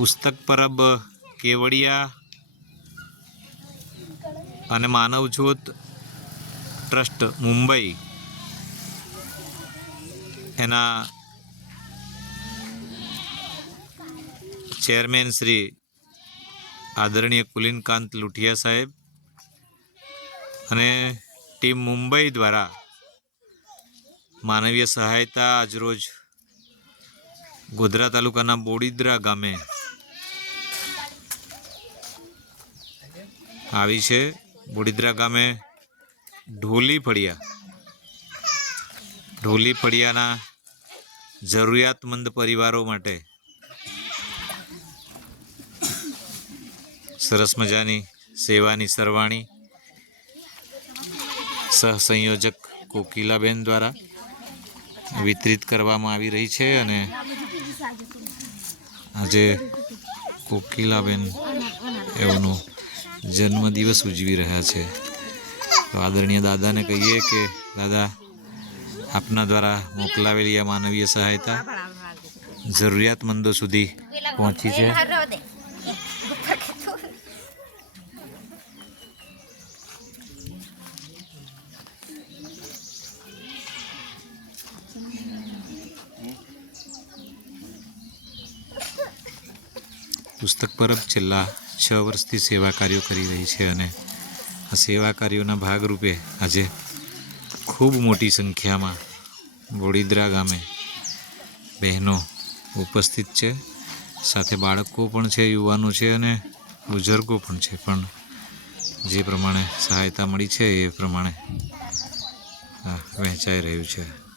પુસ્તક પરબ કેવડિયા અને માનવજ્યોત ટ્રસ્ટ મુંબઈ એના ચેરમેન શ્રી આદરણીય કુલિનકાંત લુઠિયા સાહેબ અને ટીમ મુંબઈ દ્વારા માનવીય સહાયતા આજરોજ ગોધરા તાલુકાના બોડીદ્રા ગામે આવી છે. બોડીદ્રા ગામે ઢોલી ફળિયા ઢોલી ફળિયાના જરૂરિયાતમંદ પરિવારો માટે સરસ મજાની સેવાની સરવાણી સહસંયોજક કોકિલાબેન દ્વારા વિતરિત કરવામાં આવી રહી છે અને આજે કોકિલાબેન એઓનો જન્મદિવસ ઉજવી રહ્યા છે. તો આદરણીય દાદાને કહીએ કે, દાદા, આપના દ્વારા મોકલાવેલી આ માનવીય સહાયતા જરૂરિયાતમંદો સુધી પહોંચી છે. પુસ્તક પરબ છેલ્લા છ વર્ષથી સેવા કાર્યો કરી રહી છે અને આ સેવા કાર્યોના ભાગરૂપે આજે ખૂબ મોટી સંખ્યામાં વડોદરા ગામે બહેનો ઉપસ્થિત છે. સાથે બાળકો પણ છે, યુવાનો છે અને બુઝુર્ગો પણ છે. પણ જે પ્રમાણે સહાયતા મળી છે, એ પ્રમાણે વહેંચાઈ રહ્યું છે.